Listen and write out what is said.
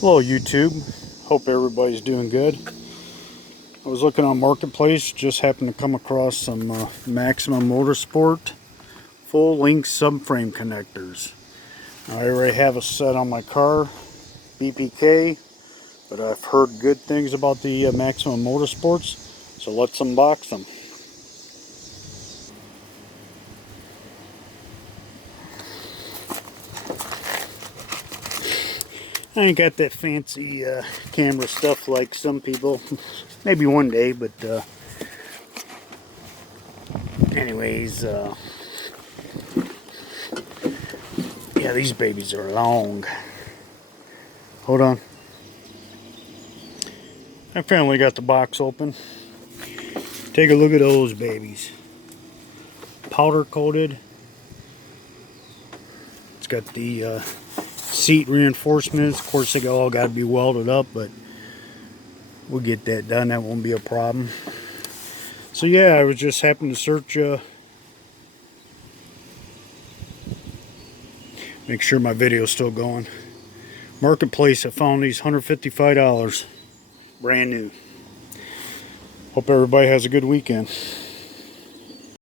Hello YouTube, hope everybody's doing good. I was looking on Marketplace, just happened to come across some Maximum Motorsport full length subframe connectors. I already have a set on my car, BPK, but I've heard good things about the Maximum Motorsports, so let's unbox them. I ain't got that fancy camera stuff like some people. Maybe one day, but anyways, yeah, these babies are long. Hold on. I finally got the box open. Take a look at those babies. Powder coated. It's got the seat reinforcements. Of course, they all got to be welded up, but we'll get that done. That won't be a problem. So yeah, I was just happening to search. Make sure my video's still going. Marketplace. I found these $155, brand new. Hope everybody has a good weekend.